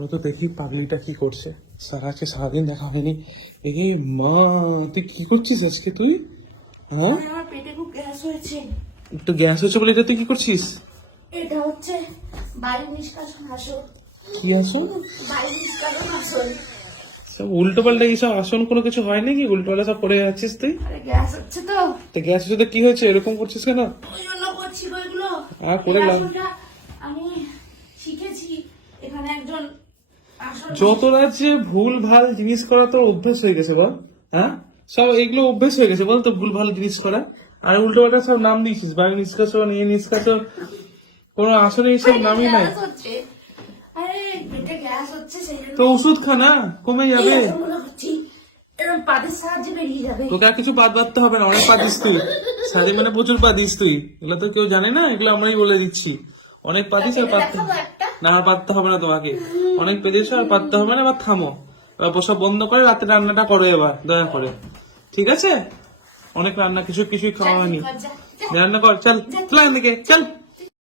চলো তো দেখি পাগলিটা কি করছে। আজকে সারাদিন দেখা হয়নি। এ মা, তুই কি করছিস আজকে তুই? হ্যাঁ, আমার পেটে খুব গ্যাস হয়েছে। একটু গ্যাস হচ্ছে বলে এটা তুই কি করছিস? এটা হচ্ছে বায়ু নিষ্কাশন আসন। কি আসন? বায়ু নিষ্কাশন আসন। সব উল্টো পাল্টা কি সব আসন, কোনো কিছু হয় নাকি? উল্টো পাল্টা সব করে যাচ্ছিস তুই। আরে গ্যাস হচ্ছে তো, তো গ্যাস হচ্ছে তো কি হয়েছে, এরকম করছিস কেন? ওই জন্য করছি গো এগুলো। আর করে এই লাভ, আসনটা আমি শিখেছি এখানে একজন আসন। যত রাজ্যে ভুল ভাল জিনিস করা তোর অভ্যেস হয়ে গেছে বল। হ্যাঁ, সব এগুলো অভ্যেস হয়ে গেছে বল, তো ভুল ভাল জিনিস করা। আর উল্টো পাল্টা সব নাম দিয়েছিস, বায়ু নিষ্কাশন, এ নিষ্কাশন, কোনো আসলে এইসব নামই নাই। গ্যাস হচ্ছে, আরে পেটে গ্যাস হচ্ছে সেই জন্য তো ওষুধ খা না, কমে এই যাবে। আসনগুলো করছি। এরকম পাদের সাহায্যে বেরিয়ে যাবে। তোকে আর কিছু বাদ বাঁধতে হবে না, অনেক পা দিস তুই। সাথে মানে প্রচুর পা দিস তুই, এগুলো তো কেউ জানে না, এগুলো আমরাই বলে দিচ্ছি। অনেক পা দিস আর এটা পাততে দেখাবো একটা। না, আর পাততে হবে না তোমাকে। অনেক পেয়েছ আর পাততে হবে না, এবার থামো। এবার সব বন্ধ করে রাতে রান্নাটা করো এবার দয়া করে, ঠিক আছে? অনেক রান্না, কিছুই খাওয়া হয়নি। যা, যা, যা। রান্না কর, চল চল এদিকে চল।